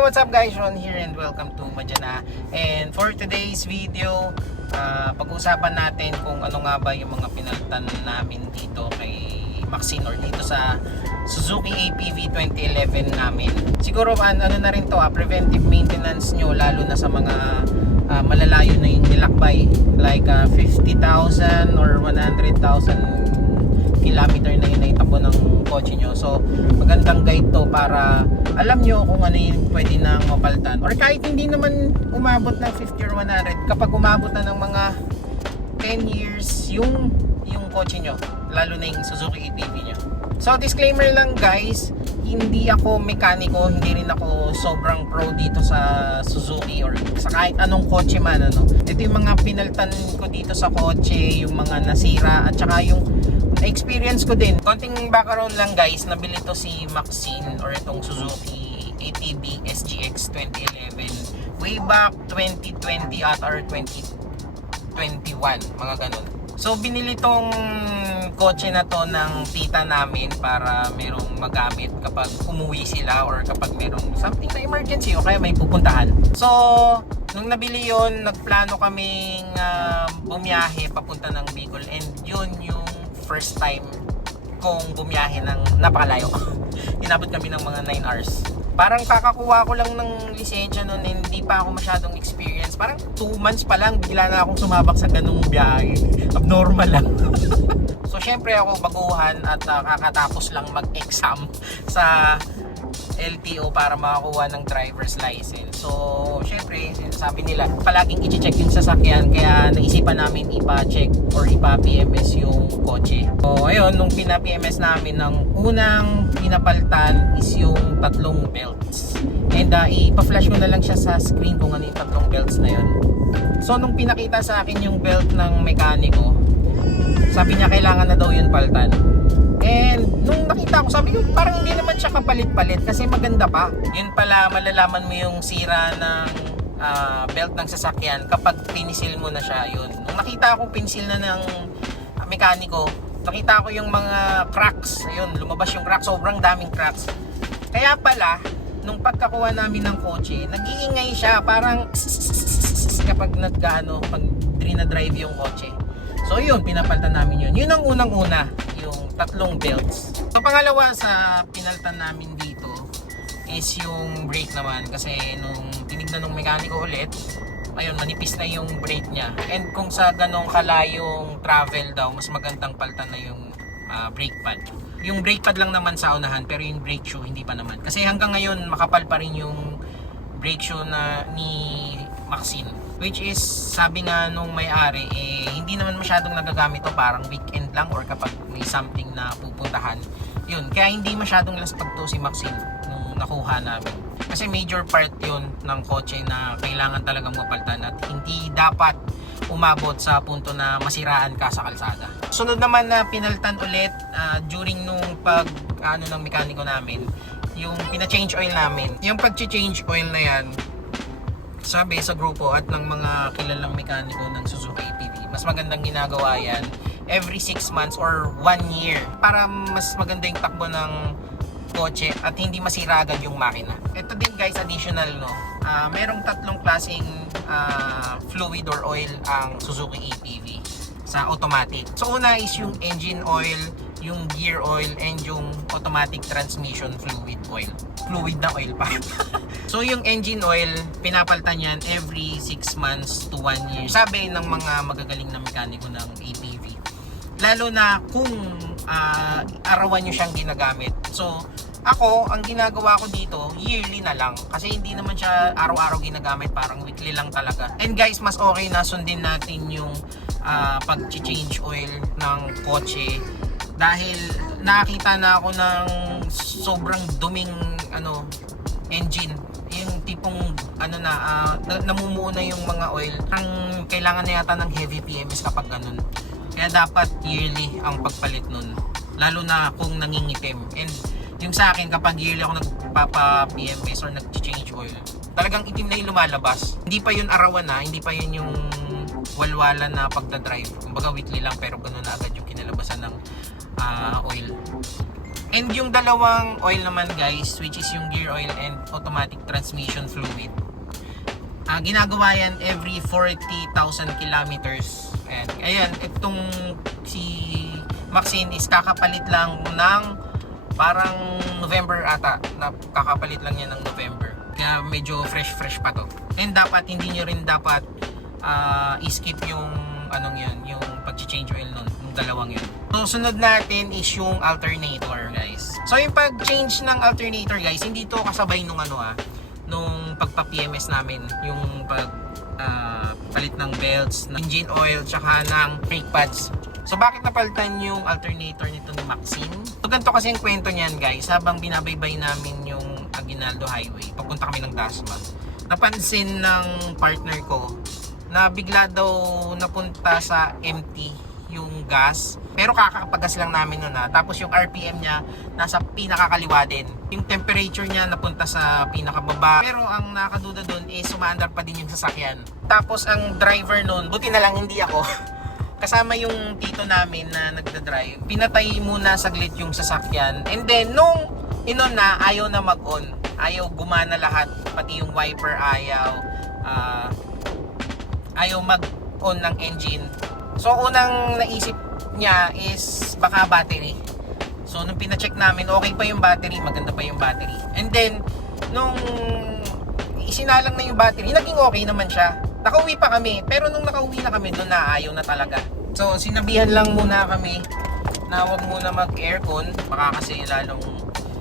what's up guys? Ron here and welcome to Majana. And for today's video, pag-uusapan natin kung ano nga ba yung mga pinalitan namin dito kay Maxine or dito sa Suzuki APV 2011 namin. Siguro ano na rin to, preventive maintenance nyo, lalo na sa mga malalayo na yung nilakbay, like 50,000 or 100,000 kilometer na yun na itakbo ng kotse nyo. So magandang guide to para alam nyo kung ano yung pwede nang mapalitan, or kahit hindi naman umabot ng 50 or 100, kapag umabot na ng mga 10 years yung kotse nyo, lalo na yung Suzuki ATV nyo. So disclaimer lang guys, hindi ako mekaniko, hindi rin ako sobrang pro dito sa Suzuki or sa kahit anong kotse man, ano. Ito yung mga pinalitan ko dito sa kotse, yung mga nasira, at saka yung experience ko din. Konting background lang guys, nabili to si Maxine or itong Suzuki ATV SGX 2011 way back 2020 at or 2021, mga ganun. So binili tong kotse na to ng tita namin para merong magamit kapag umuwi sila or kapag merong something na emergency o kaya may pupuntahan. So nung nabili yon, nagplano kaming bumiyahe papunta ng Bicol, and yun yung first time kong bumiyahe ng napakalayo. Inabot kami ng mga 9 hours. Parang kakakuha ko lang ng lisensya noon, hindi pa ako masyadong experience. Parang 2 months pa lang, bigla na akong sumabak sa ganung biyahe. Abnormal lang. So syempre ako baguhan at kakatapos lang mag-exam sa LTO para makakuha ng driver's license. So syempre sabi nila palaging i-check yung sasakyan, kaya naisipan namin ipa-check or ipa-PMS yung kotse. So ayun, nung pina-PMS namin, ng unang pinapalitan is yung tatlong belts. And ipa-flash ko na lang siya sa screen kung ano yung tatlong belts na yun. So nung pinakita sa akin yung belt ng mekaniko, sabi niya kailangan na daw yun palitan. And nung nakita ko, sabi ko parang hindi naman siya kapalit-palit kasi maganda pa. Yun pala, malalaman mo yung sira ng belt ng sasakyan kapag pinisil mo na siya. Yun. Nung nakita ko pinisil na ng mekaniko, nakita ko yung mga cracks. Ayun, lumabas yung cracks, sobrang daming cracks. Kaya pala, nung pagkakuha namin ng kotse, nag-iingay siya, parang kapag pag drive yung kotse. So yun, pinapalitan namin yun. Yun ang unang-una, yung tatlong belts. So pangalawa sa pinalitan namin dito is yung brake naman, kasi nung tinignan ng mekaniko ulit, ayun, manipis na yung brake niya. And kung sa ganong kalayong travel daw, mas magandang palitan na yung brake pad. Yung brake pad lang naman sa unahan, pero yung brake shoe hindi pa naman. Kasi hanggang ngayon makapal pa rin yung brake shoe na ni Maxine. Which is, sabi nga nung may-ari, hindi naman masyadong nagagamit to, parang weekend lang or kapag may something na pupuntahan. Yun, kaya hindi masyadong laspag to si Maxine nung nakuha namin. Kasi major part yun ng kotse na kailangan talagang mapalitan at hindi dapat umabot sa punto na masiraan ka sa kalsada. Sunod naman na pinalitan ulit during nung ng mekaniko namin, yung pina-change oil namin. Yung pag-change oil na yan, sabi sa grupo at ng mga kilalang mekaniko ng Suzuki ATV, mas magandang ginagawa yan every 6 months or 1 year para mas maganda yung takbo ng kotse at hindi masira agad yung makina. Ito din guys, additional, no, merong tatlong klaseng fluid or oil ang Suzuki ATV sa automatic. So una is yung engine oil, yung gear oil, and yung automatic transmission fluid oil. Fluid na oil pa. So yung engine oil, pinapalitan yan every 6 months to 1 year. Sabi ng mga magagaling na mekaniko ng ATV. Lalo na kung arawan nyo siyang ginagamit. So ako, ang ginagawa ko dito, yearly na lang. Kasi hindi naman siya araw-araw ginagamit, parang weekly lang talaga. And guys, mas okay na sundin natin yung pag-change oil ng kotse. Dahil nakakita na ako ng sobrang duming engine. Yung tipong namumuo na yung mga oil. Ang kailangan na yata ng heavy PMS kapag ganun. Kaya dapat yearly ang pagpalit nun. Lalo na kung nangingitim. And yung sa akin, kapag yearly ako nagpapa-PMS or nag-change oil, talagang itim na yung lumalabas. Hindi pa yun arawan na, hindi pa yun yung walwalan na pagdadrive. Kumbaga weekly lang, pero ganun na agad yung kinalabasan ng oil. And yung dalawang oil naman guys, which is yung gear oil and automatic transmission fluid, ginagawa yan every 40,000 kilometers. And ayan, itong si Maxine is kakapalit lang ng parang November ata. Kakapalit lang yan ng November. Kaya medyo fresh pa to. And dapat hindi nyo rin dapat i-skip yung anong yun, yung pag-change oil nun, yung dalawang yun. So sunod natin is yung alternator guys. So yung pag-change ng alternator guys, hindi to kasabay nung nung pagpa-PMS namin, yung palit ng belts, ng engine oil, tsaka ng brake pads. So bakit napalitan yung alternator nito ni Maxine? So ganito kasi yung kwento niyan guys, habang binabaybay namin yung Aguinaldo Highway, papunta kami ng Dasma, napansin ng partner ko na bigla daw napunta sa empty yung gas. Pero kakakapagas lang namin nun tapos yung RPM niya nasa pinakakaliwa din. Yung temperature niya napunta sa pinakababa. Pero ang nakaduda dun is sumaandar pa din yung sasakyan. Tapos ang driver nun, buti na lang hindi ako. Kasama yung tito namin na nagdadrive. Pinatay muna saglit yung sasakyan. And then nung inon na, ayaw na mag-on. Ayaw gumana lahat. Pati yung wiper ayaw mag-on ng engine. So unang naisip niya is baka battery. So nung pina-check namin, okay pa yung battery, maganda pa yung battery. And then nung isinalang na yung battery, naging okay naman siya. Nakauwi pa kami, pero nung nakauwi na kami, doon na ayaw na talaga. So sinabihan lang muna kami na huwag muna mag-aircon, baka kasi lalong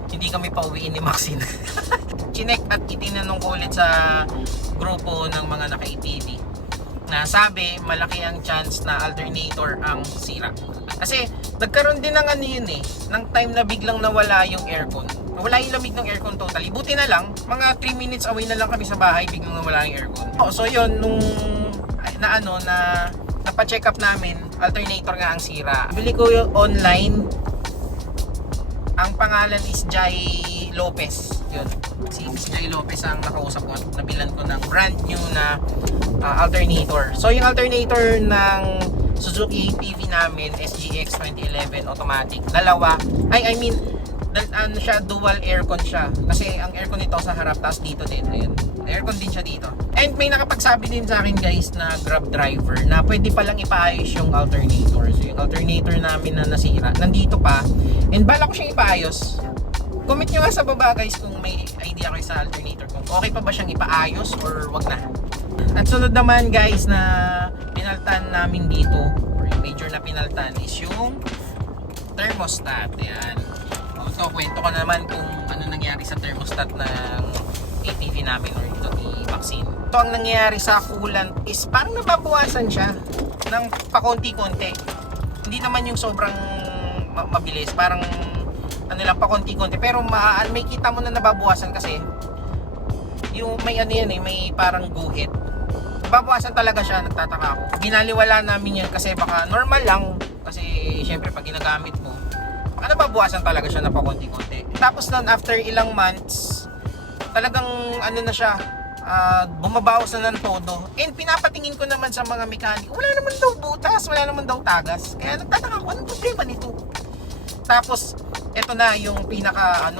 hindi kami pauwiin ni Maxine. Chinek at itinanong ko ulit sa grupo ng mga naka-EPD na sabi malaki ang chance na alternator ang sira. Kasi nagkaroon din ng ng time na biglang nawala yung aircon. Nawala yung lamig ng aircon totally. Buti na lang, mga 3 minutes away na lang kami sa bahay, biglang nawala yung aircon. So yun, nung napa-check up namin, alternator nga ang sira. Bili ko yung online. Ang pangalan is Jai Lopez. Yun. Si Jai Lopez ang nakausap ko at nabilan ko ng brand new na alternator. So yung alternator ng Suzuki PV namin, SGX 2011 automatic, dual aircon siya. Kasi ang aircon nito sa harap, tapos dito din. Ayun. Aircon din siya dito. And may nakapagsabi din sa akin guys na Grab driver na pwede palang ipaayos yung alternator. So yung alternator namin na nasira, nandito pa. And bala ko siyang ipaayos. Comment nyo nga sa baba guys kung may idea kayo sa alternator, kung okay pa ba siyang ipaayos or wag na. At sunod naman guys na pinaltan namin dito, or yung major na pinaltan, is yung thermostat. Ayan. Ito, kwento ko naman kung ano nangyari sa thermostat ng ATV namin or ito ni Maxine. Ito ang nangyari sa coolant is parang nababawasan siya ng pakonti-konti. Hindi naman yung sobrang mabilis, parang pakonti-konti, pero may kita mo na nababawasan kasi yung may may parang guhit. Nababawasan talaga siya, nagtataka ako. Binaliwala namin yan kasi baka normal lang, kasi syempre pag ginagamit mo, baka nababawasan talaga siya na pakonti-konti. Tapos nun, after ilang months, talagang na siya, bumabawas na ng todo. And pinapatingin ko naman sa mga mekaniko, wala naman daw butas, wala naman daw tagas. Kaya nagtataka ako, anong problema nito? Tapos eto na yung pinaka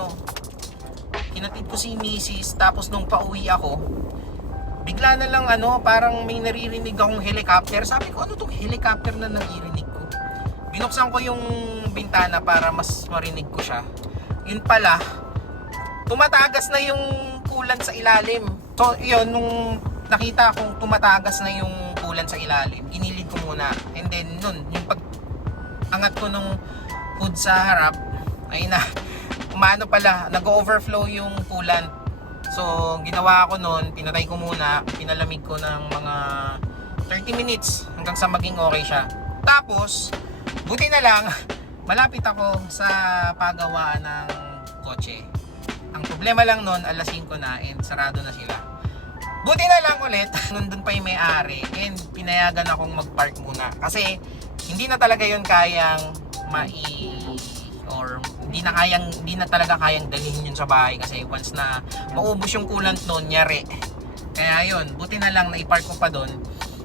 kinatid ko si Mrs. Tapos nung pauwi ako, bigla na lang parang may naririnig akong helicopter. Sabi ko, ano tong helicopter na naririnig ko? Binuksan ko yung bintana para mas marinig ko siya. Yun pala, tumatagas na yung coolant sa ilalim. So yun, nung nakita kong tumatagas na yung coolant sa ilalim, inilid ko muna. And then nun, yung pag angat ko nung hood sa harap, ay nag-overflow yung coolant. So ginawa ko nun, pinatay ko muna, pinalamig ko ng mga 30 minutes hanggang sa maging okay siya. Tapos buti na lang, malapit ako sa pagawaan ng kotse. Ang problema lang nun, alas 5 na and sarado na sila. Buti na lang ulit, nandun pa yung may-ari and pinayagan akong mag-park muna. Kasi hindi na talaga yun kayang hindi na talaga kayang dalhin yun sa bahay kasi once na maubos yung coolant nun, nyari. Kaya yun, buti na lang na-park ko pa doon.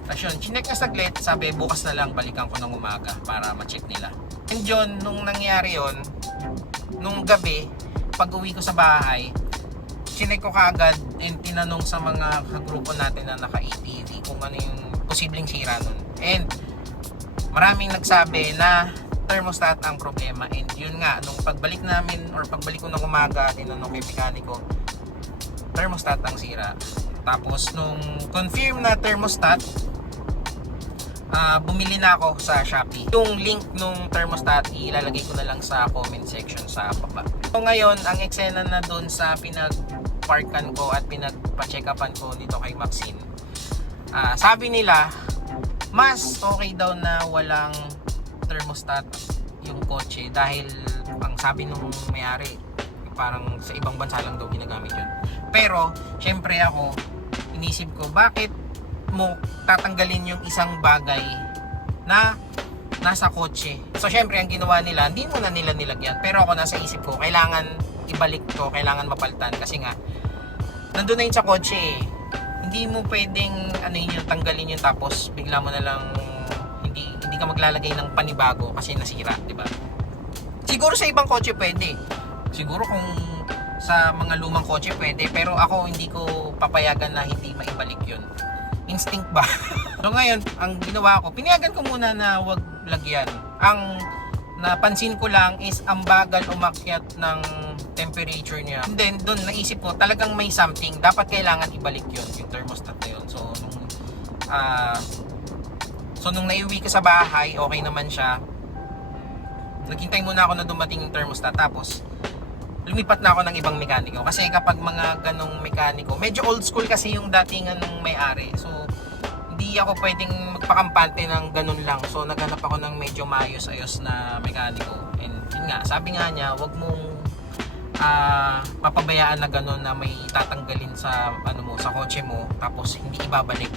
Tapos yun, chinek na saglit, sabi bukas na lang balikan ko ng umaga para ma-check nila. And yun, nung nangyari yun, nung gabi, pag uwi ko sa bahay, chinek ko kaagad and tinanong sa mga kagrupo natin na naka-ATV kung ano yung posibleng sira nun. And maraming nagsabi na thermostat ang problema. And yun nga, nung pagbalik namin or pagbalik ko ng umaga, tinanong kay mekaniko, thermostat ang sira. Tapos nung confirm na thermostat, bumili na ako sa Shopee. Yung link nung thermostat ilalagay ko na lang sa comment section sa baba. So ngayon, ang eksena na doon sa pinag-parkan ko at pinagpa-check-upan ko dito kay Maxine. Sabi nila, mas okay daw na walang thermostat yung kotse dahil ang sabi nung may-ari, parang sa ibang bansa lang daw ginagamit yun. Pero, syempre ako, inisip ko, bakit mo tatanggalin yung isang bagay na nasa kotse? So syempre ang ginawa nila, hindi mo na nila nilagyan, pero ako nasa isip ko, kailangan ibalik to, kailangan mapalitan kasi nga nandun na yun sa kotse eh. Hindi mo pwedeng ano yun, tanggalin yun tapos bigla mo na lang hindi ka maglalagay ng panibago kasi nasira, di ba? Siguro sa ibang kotse pwede, siguro kung sa mga lumang kotse pwede, pero ako hindi ko papayagan na hindi maibalik yun. Instinct ba? So ngayon, ang ginawa ko, pinayagan ko muna na wag lagyan. Ang napansin ko lang is ang bagal umakyat ng temperature niya. And then doon naisip ko, talagang may something, dapat kailangan ibalik yun, yung thermostat na yun. So nung naiuwi ko sa bahay, okay naman siya. Naghintay muna ako na dumating yung thermostat, tapos lumipat na ako ng ibang mekaniko kasi kapag mga ganong mekaniko, medyo old school kasi yung datingan ng may-ari, so hindi ako pwedeng magpakampante ng ganon lang. So naghanap ako ng medyo maayos-ayos na mekaniko, and yun nga, sabi nga niya, wag mong papabayaan na ganon na may tatanggalin sa ano mo, sa kotse mo tapos hindi ibabalik.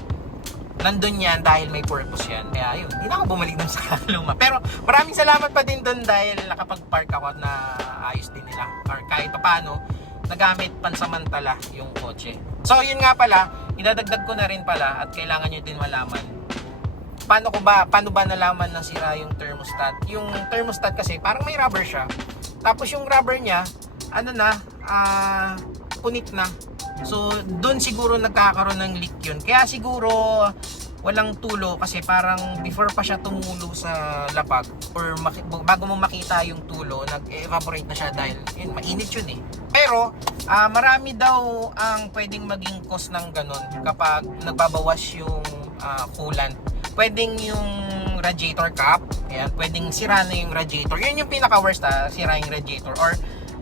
Nandun yan dahil may purpose yan. Kaya yun, hindi na ako bumalik dun sa luma. Pero maraming salamat pa din dun dahil nakapag-park ako at naayos din nila. Or kahit paano, nagamit pansamantala yung kotse. So yun nga pala, idadagdag ko na rin pala at kailangan nyo din malaman. Paano ba nalaman na sira yung thermostat? Yung thermostat kasi parang may rubber siya. Tapos yung rubber niya, punit na. So, doon siguro nagkakaroon ng leak yun. Kaya siguro walang tulo kasi parang before pa siya tumulo sa lapag or bago mo makita yung tulo, nag-evaporate na siya dahil yun, mainit yun eh. Pero, marami daw ang pwedeng maging cause ng ganun kapag nagbabawas yung coolant. Pwedeng yung radiator cap, ayan, pwedeng sira na yung radiator. Yun yung pinaka-worst, sira yung radiator or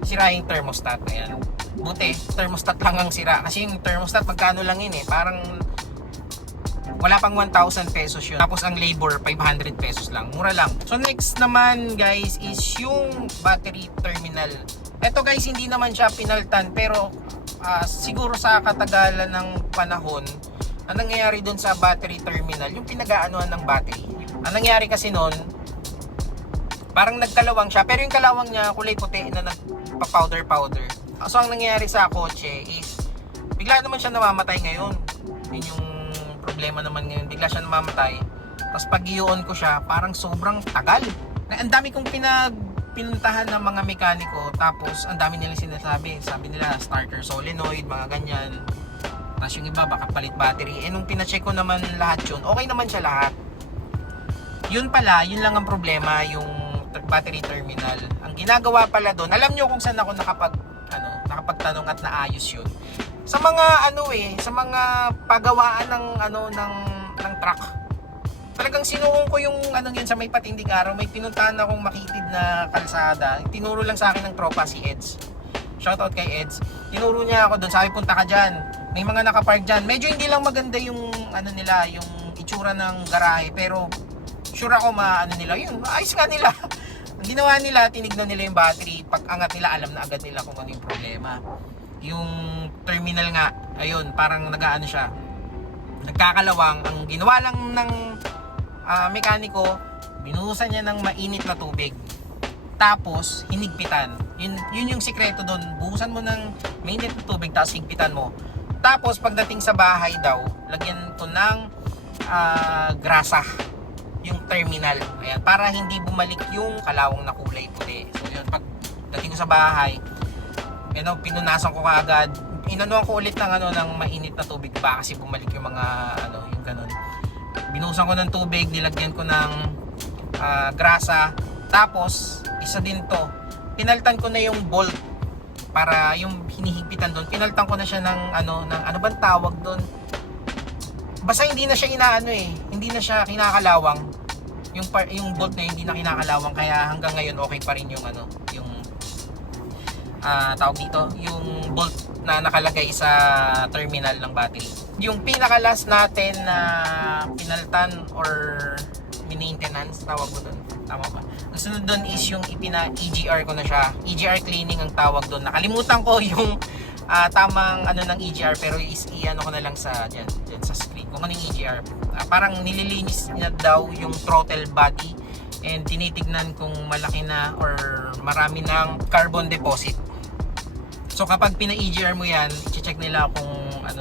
sira yung thermostat. Ayan. Buti, thermostat lang ang sira. Kasi yung thermostat, magkano lang yun eh. Parang wala pang 1,000 pesos yun. Tapos ang labor, 500 pesos lang. Mura lang. So next naman guys is yung battery terminal. Ito guys, hindi naman siya pinaltan. Pero siguro sa katagalan ng panahon, ang nangyayari dun sa battery terminal, yung pinag-aanohan ng battery. Ang nangyayari kasi nun, parang nagkalawang siya. Pero yung kalawang niya, kulay puti na nagpa-powder. So ang nangyayari sa kotse is bigla naman siya namamatay ngayon. Yun yung problema naman ngayon. Bigla siya namamatay. Tapos pag i-on ko siya, parang sobrang tagal. Ang dami kong pinuntahan ng mga mekaniko. Tapos ang dami nilang sinasabi. Sabi nila starter solenoid, mga ganyan. Tapos yung iba baka palit battery. Nung pina-check ko naman lahat yun, okay naman siya lahat. Yun pala, yun lang ang problema, yung battery terminal. Ang ginagawa pala doon, alam nyo kung saan ako nakapagtanong at naayos yun. Sa mga sa mga pagawaan ng truck. Talagang sinuong ko yung yun sa may patindig araw. May pinuntahan akong makitid na kalsada. Tinuro lang sa akin ng tropa si Eds. Shoutout kay Eds. Tinuro niya ako doon, sabi punta ka diyan. May mga nakapark diyan. Medyo hindi lang maganda yung nila, yung itsura ng garahe, pero sure ako nila yun. Ayos nga nila. Ang ginawa nila, tinignan nila yung battery. Pag angat nila, alam na agad nila kung ano yung problema. Yung terminal nga, ayun, parang siya, nagkakalawang. Ang ginawa lang ng mekaniko, binuhusan niya ng mainit na tubig. Tapos, hinigpitan. Yun yung sikreto doon. Buhusan mo ng mainit na tubig, tapos higpitan mo. Tapos, pagdating sa bahay daw, lagyan ko ng grasa yung terminal. Ayan, para hindi bumalik yung kalawang na kulay puti. So, yun, pag Pagdating ko sa bahay, pinunasan ko kaagad. Inanuan ko ulit ng mainit na tubig ba kasi bumalik yung mga yung ganun. Binusan ko ng tubig, nilagyan ko ng grasa. Tapos isa din to, pinaltan ko na yung bolt para yung hinihigpitan doon. Pinaltan ko na siya ng ano bang tawag doon? Basta hindi na siya hindi na siya kinakalawang. Yung bolt na hindi na kinakalawang, kaya hanggang ngayon okay pa rin yung yung tawag dito, yung bolt na nakalagay sa terminal ng battery. Yung pinaka-last natin na pinaltan or maintenance, tawag ko doon. Tama ba? Ang sunod doon is yung EGR ko na siya. EGR cleaning ang tawag doon. Nakalimutan ko yung tamang ng EGR, pero ko na lang sa dyan sa screen kung anong EGR. Parang nililinis niya daw yung throttle body and tinitignan kung malaki na or marami ng carbon deposit. So kapag pina-EGR mo yan, i-check nila kung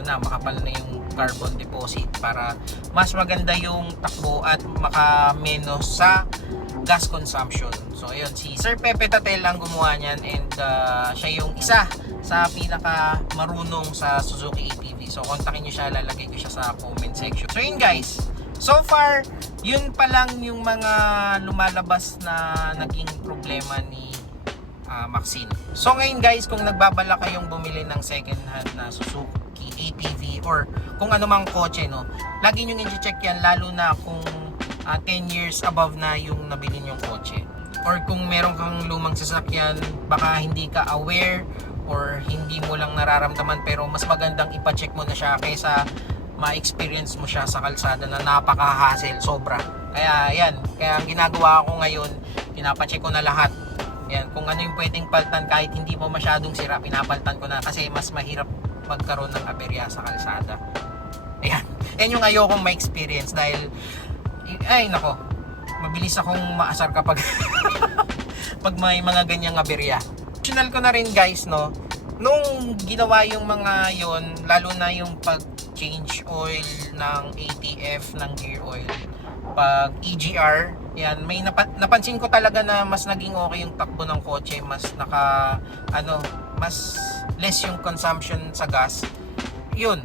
makapal na yung carbon deposit para mas maganda yung takbo at makamenos sa gas consumption. So ayun, si Sir Pepe Tatel ang gumawa niyan, and siya yung isa sa pinaka marunong sa Suzuki ATV. So kontakin niyo siya, lalagay ko siya sa comment section. So yun guys, so far yun pa lang yung mga lumalabas na naging problema ni Maxine. So ngayon guys, kung nagbabala kayong bumili ng second hand na Suzuki ATV or kung anumang kotse, lagi nyo i-check yan, lalo na kung 10 years above na yung nabili nyong kotse. Or kung meron kang lumang sasakyan, baka hindi ka aware or hindi mo lang nararamdaman, pero mas magandang ipacheck mo na siya kaysa ma-experience mo siya sa kalsada na napaka-hassle, sobra. Kaya yan, kaya ang ginagawa ko ngayon, pinapacheck ko na lahat. Yan, kung ano yung pwedeng paltan kahit hindi mo masyadong sira, pinapaltan ko na kasi mas mahirap magkaroon ng aberya sa kalsada. Ayan, yan yung ayokong ma-experience dahil nako, mabilis akong maasar kapag pag may mga ganyang aberya. Optional ko na rin guys, nung ginawa yung mga yon, lalo na yung pag-change oil ng ATF, ng gear oil, pag EGR, yan, may napansin ko talaga na mas naging okay yung takbo ng kotse, mas mas less yung consumption sa gas. Yun,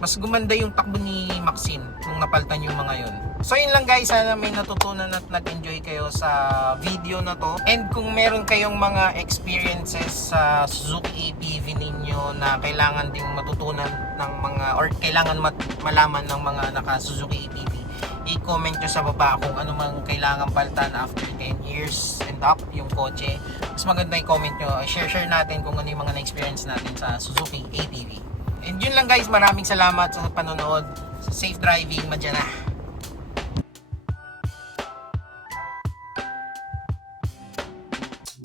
mas gumanda yung takbo ni Maxine nung napaltan yung mga yun. So yun lang guys, sana may natutunan at nag-enjoy kayo sa video na to. And kung meron kayong mga experiences sa Suzuki ATV ninyo na kailangan ding matutunan ng mga, or kailangan malaman ng mga naka Suzuki ATV, i-comment nyo sa baba kung ano mang kailangan paltan after 10 years and up yung kotse. Mas maganda i-comment nyo, share natin kung ano yung mga na-experience natin sa Suzuki ATV. And yun lang guys, maraming salamat sa panonood. Safe driving, madyan na.